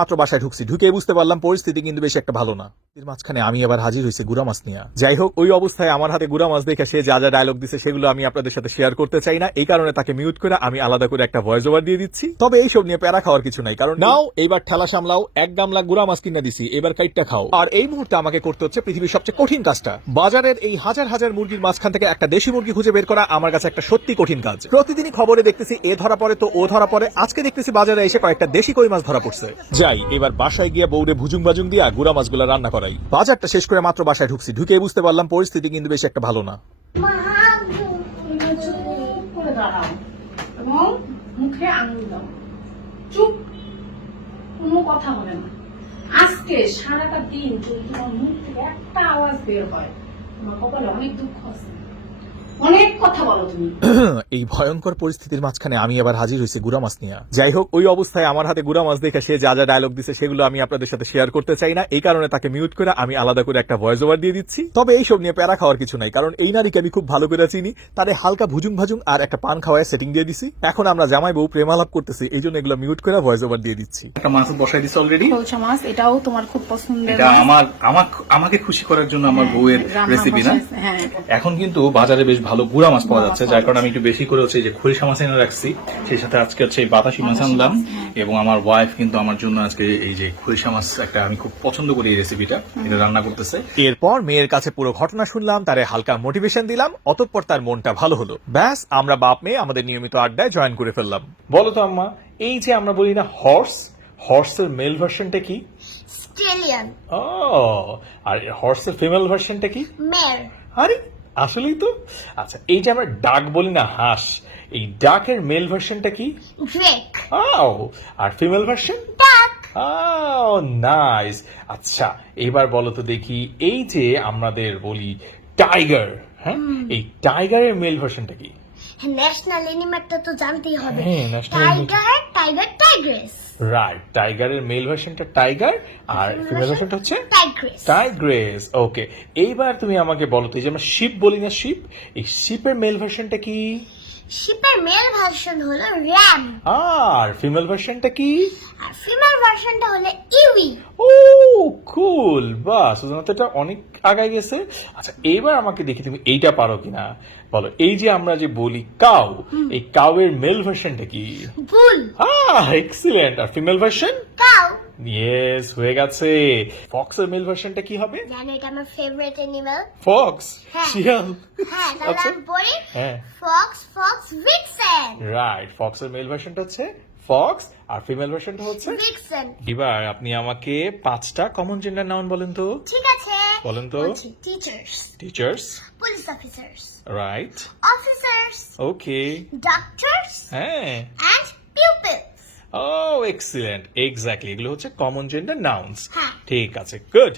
মাত্র বাসায় ঢুকছি, ঢুকে বুঝতে পারলাম পরিস্থিতি কিন্তু বেশি একটা ভালো না। এর মাঝখানে আমি আবার হাজির হয়েছি গুড়া মাছ নিয়ে। যাই হোক, ওই অবস্থায় আমার হাতে গুড়া মাছ দেখে সে যা যা ডায়লগ দিছে সেগুলো আমি আপনাদের সাথে শেয়ার করতে চাই না, এই কারণে তাকে মিউট করে আমি আলাদা করে একটা ভয়েস ওভার দিয়ে দিচ্ছি। তবে এইসব নিয়ে প্যারা খাওয়ার কিছু নাই, কারণ নাও এইবার ঠেলা সামলাও, 1 গামলা গুড়া মাছ কিনে দিছি, এবার কাইটটা খাও। আর এই মুহূর্তে আমাকে করতে হচ্ছে পৃথিবীর সবচেয়ে কঠিন কাজটা, বাজারের এই হাজার হাজার মুরগির মাঝখান থেকে একটা দেশি মুরগি খুঁজে বের করা আমার কাছে একটা সত্যি কঠিন কাজ। প্রতিদিনই খবরে দেখতেছি এ ধরা পড়ে তো ও ধরা পড়ে, আজকে দেখতেছি বাজারে এসে কয়েকটা দেশি কই মাছ ধরা পড়ছে। যাই এবার বাসায় গিয়ে বউরে ভুজুং বাজুং দিয়া গুড়া মাছগুলো রান্না করাই। বাজারটা শেষ করে মাত্র বাসায় ঢুকছি, ঢুকে বুঝতে পারলাম পরিস্থিতি কিন্তু বেশি একটা ভালো না। মুখে আঙুল দাও, চুপ, কোনো কথা হবে না। আজকে সারাটা দিন যদি তোমার মুখ থেকে একটা আওয়াজ বের হয়, তোমার কপালে অনেক দুঃখ আছে, অনেক কথা বলো তুমি। এই ভয়ঙ্কর পরিস্থিতির মাঝখানে আমি আবার হাজির হয়েছি গুড়া মাছ নিয়ে। যাই হোক, ওই অবস্থায় আমার হাতে গুড়া মাছ দেখে সে যা যা ডায়লগ দিছে সেগুলো আমি আপনাদের সাথে শেয়ার করতে চাই না, এই কারণে তাকে মিউট করে আমি আলাদা করে একটা ভয়েস ওভার দিয়ে দিচ্ছি। তবে এইসব নিয়ে প্যারা খাওয়ার কিছু নাই, কারণ এই নারীকে আমি খুব ভালো করে চিনি, তাদের হালকা ভুজুং ভাজুং আর একটা পান খাওয়ায় সেটিং দিয়ে দিছি। এখন আমরা জামাই বউ প্রেমালাপ করতেছি, এই জন্য এগুলো মিউট করে ভয়েস ওভার দিয়ে দিচ্ছি। একটা মাছ বসাই দিছে অলরেডি। কলসা মাছ, এটাও তোমার খুব পছন্দের। এটা আমাকে খুশি করার জন্য আমার বউয়ের রেসিপি না। হ্যাঁ, এখন কিন্তু বাজারে বেশ ভালো গুড়া মাছ পাওয়া যাচ্ছে, যার কারণে আমি একটু বেশি করে হচ্ছে যে খরিশা মাছ এনে রাখছি, সেই সাথে আজকে হচ্ছে এই বাতাসি মাছ আনলাম, এবং আমার ওয়াইফ কিন্তু আমার জন্য আজকে এই যে খরিশা মাছ একটা আমি খুব পছন্দ করি এই রেসিপিটা, এটা রান্না করতেছে। এরপর মেয়ের কাছে পুরো ঘটনা শুনলাম, তারে হালকা মোটিভেশন দিলাম, অতঃপর তার মনটা ভালো হলো। ব্যাস, আমরা বাপ মেয়ে আমাদের নিয়মিত আড্ডায় জয়েন করে ফেললাম। বলো তো আম্মা, এই যে আমরা বলি না হর্সের মেল ভার্সনটা কি? স্টেলিয়ন। ও, আর হর্সের ফিমেল ভার্সনটা কি? মের। আরে আসলেই তো। আচ্ছা, এই যে আমরা ডাক বলি না হাঁস, এই ডাকের মেল ভার্সনটা কি? ড্রেক। আও, আর ফিমেল ভার্সন? ডাক। আও, নাইস। আচ্ছা, এবার বলো তো দেখি, এই যে আমাদের বলি টাইগার, হ্যাঁ, এই টাইগারের মেল ভার্সনটা কি? ন্যাশনাল এনিমেলটা তো জানতেই হবে। হ্যাঁ, national animal। Tiger, tigress. Right, টাইগারের মেল ভার্সনটা টাইগার আর ফিমেল ভার্সনটা হচ্ছে টাইগ্রেস। টাইগ্রেস। ওকে, এইবার তুমি আমাকে বলো তো, এই যে আমরা শিপ বলি না, শিপ, এই শিপের মেল ভার্সনটা কি? শিপের মেল ভার্সন হলো র্যাম, আর ফিমেল ভার্সনটা কি? আর ফিমেল ভার্সনটা হলো ইউই। ও কুল, বাহ, সুজানা তো এটা অনেক আগায় গেছে। আচ্ছা, এবার আমাকে দেখি তুমি এইটা পারো কিনা। বলো, এই যে আমরা যে বলি কাউ, এই কাউ এর মেল ভার্সনটা কি? বুল। এক্সিলেন্ট। আর ফিমেল ভার্সন? কাউ। ইয়েস, হয়ে গেছে। ফক্স এর মেল ভার্সনটা কি হবে? জানো এটা আমার ফেভারিট অ্যানিমাল। ফক্স, হ্যাঁ। শিয়াল। হ্যাঁ, তাহলে আচ্ছা, আমি বলি হ্যাঁ, ফক্স ভিক্সেন। রাইট, ফক্স এর মেল ভার্সনটা হচ্ছে ফক্স, আর ফিমেল ভার্সনটা হচ্ছে ভিক্সেন। এবার আপনি আমাকে 5টা কমন জেন্ডার নাউন বলেন তো। ঠিক আছে, বলেন তো। Teachers, teachers, police officers, right, officers, okay, doctors, হ্যাঁ, and pupils. ও এক্সিলেন্ট, এক্স্যাক্টলি, এগুলো হচ্ছে কমন জেন্ডার নাউন্স। হ্যাঁ। ঠিক আছে, গুড।